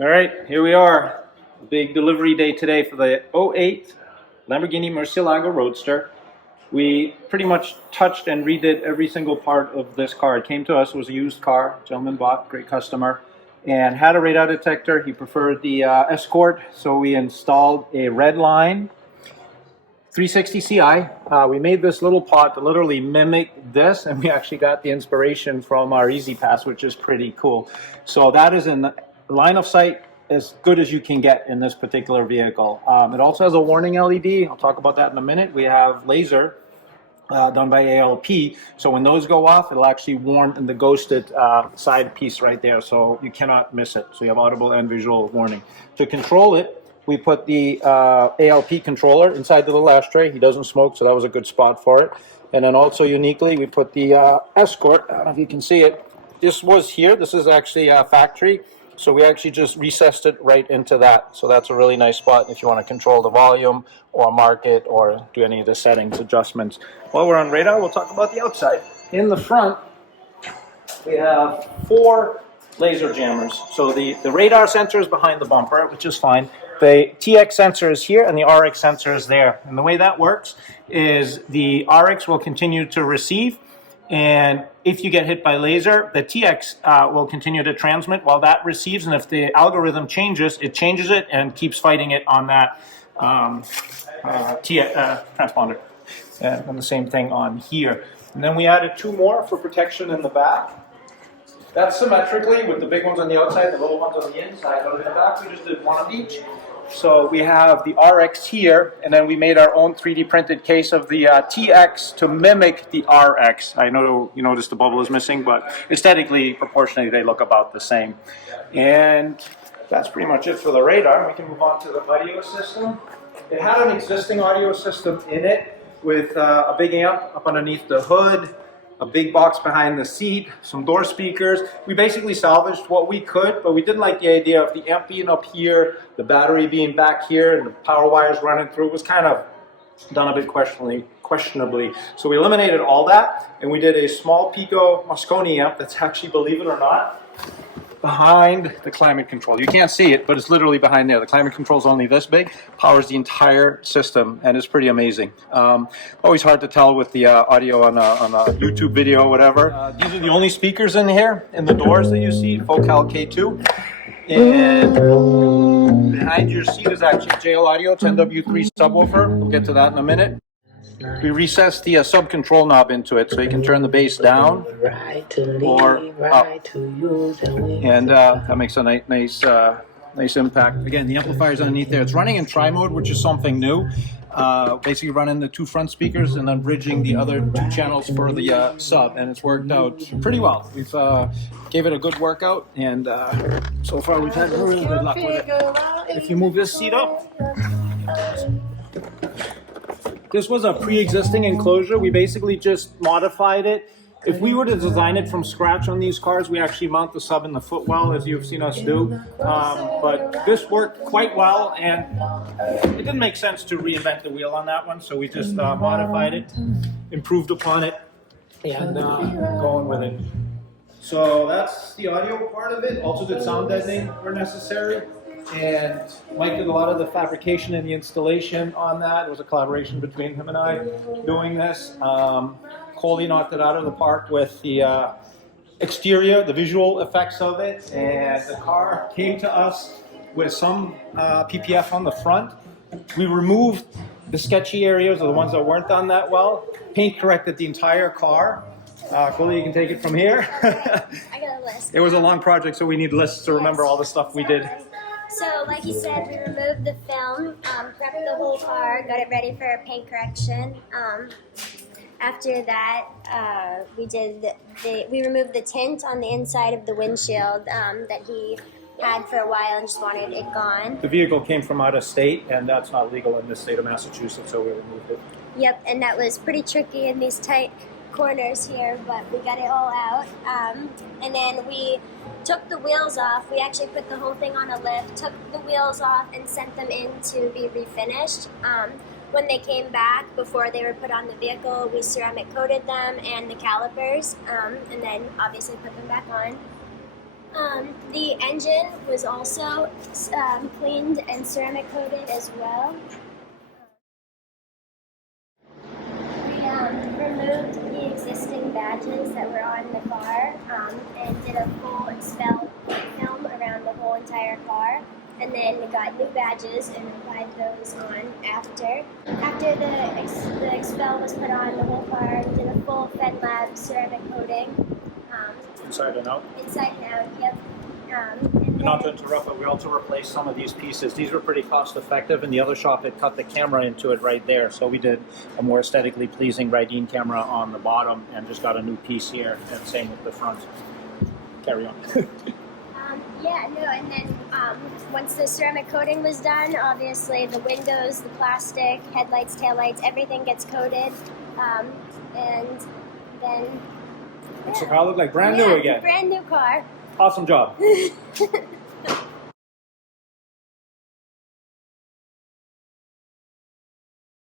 All right, here we are. Big delivery day today for the '08 Lamborghini Murcielago Roadster. We pretty much touched and redid every single part of this car. It came to us, it was a used car. Gentleman bought, great customer, and had a radar detector. He preferred the Escort, so we installed a red line 360 Ci. We made this little pot to literally mimic this, and we actually got the inspiration from our Easy Pass, which is pretty cool. So that is in line of sight as good as you can get in this particular vehicle. It also has a warning LED. I'll talk about that in a minute. We have laser done by ALP, so when those go off, it'll actually warn in the ghosted side piece right there, so you cannot miss it. So you have audible and visual warning. To control it, we put the ALP controller inside the little ashtray. He doesn't smoke, so that was a good spot for it. And then also uniquely, we put the Escort. I don't know if you can see it. This was here. This is actually a factory. So we actually just recessed it right into that. So that's a really nice spot if you want to control the volume or mark it or do any of the settings adjustments. While we're on radar, we'll talk about the outside. In the front, we have 4 laser jammers. So the radar sensor is behind the bumper, which is fine. The TX sensor is here and the RX sensor is there. And the way that works is the RX will continue to receive, and if you get hit by laser, the TX will continue to transmit while that receives, and if the algorithm changes, it changes it and keeps fighting it on that transponder. And the same thing on here. And then we added 2 more for protection in the back. That's symmetrically with the big ones on the outside, the little ones on the inside. But in the back, we just did 1 of each. So we have the RX here, and then we made our own 3D printed case of the TX to mimic the RX. I know you noticed the bubble is missing, but aesthetically, proportionally, they look about the same. And that's pretty much it for the radar. We can move on to the audio system. It had an existing audio system in it with a big amp up underneath the hood, a big box behind the seat, some door speakers. We basically salvaged what we could, but we didn't like the idea of the amp being up here, the battery being back here, and the power wires running through. It was kind of done a bit questionably. So we eliminated all that, and we did a small Pico Mosconi amp that's actually, believe it or not, behind the climate control. You can't see it, but it's literally behind there. The climate control is only this big, powers the entire system, and it's pretty amazing. Always hard to tell with the audio on a YouTube video or whatever. These are the only speakers in here, in the doors that you see, Focal K2. And behind your seat is actually JL Audio 10W3 subwoofer. We'll get to that in a minute. We recessed the sub-control knob into it so you can turn the bass down or up. And that makes a nice impact. Again, the amplifier's underneath there. It's running in tri-mode, which is something new. Basically running the 2 front speakers and then bridging the other 2 channels for the sub, and it's worked out pretty well. We've gave it a good workout, and so far we've had really good luck with it. If you move this seat up, this was a pre-existing enclosure. We basically just modified it. If we were to design it from scratch on these cars, we actually mount the sub in the footwell, as you've seen us do. But this worked quite well, and it didn't make sense to reinvent the wheel on that one, so we just modified it, improved upon it, and going with it. So that's the audio part of it. Also did sound deadening where necessary. And Mike did a lot of the fabrication and the installation on that. It was a collaboration between him and I doing this. Coley knocked it out of the park with the exterior, the visual effects of it, and the car came to us with some PPF on the front. We removed the sketchy areas, or the ones that weren't done that well, paint corrected the entire car. Coley, you can take it from here. I got a list. It was a long project, so we need lists to remember all the stuff we did. So, like you said, we removed the film, prepped the whole car, got it ready for paint correction. After that, we removed the tint on the inside of the windshield that he had for a while and just wanted it gone. The vehicle came from out of state, and that's not legal in the state of Massachusetts, so we removed it. Yep, and that was pretty tricky in these tight corners here, but we got it all out. And then we took the wheels off. We actually put the whole thing on a lift, took the wheels off, and sent them in to be refinished. When they came back, before they were put on the vehicle, we ceramic coated them and the calipers, and then obviously put them back on. The engine was also cleaned and ceramic coated as well. We removed the existing badges that were on the car and did a full expel film around the whole entire car. And then we got new badges and applied those on after. After the expel was put on the whole car, we did a full Feynlab ceramic coating. Inside and out. Inside and out, yep. And not to interrupt, but we also replaced some of these pieces. These were pretty cost effective, and the other shop had cut the camera into it right there. So we did a more aesthetically pleasing Radine camera on the bottom and just got a new piece here, and same with the front. Carry on. And then once the ceramic coating was done, obviously the windows, the plastic, headlights, taillights, everything gets coated. And then... Makes the car look like brand new again. Brand new car. Awesome job.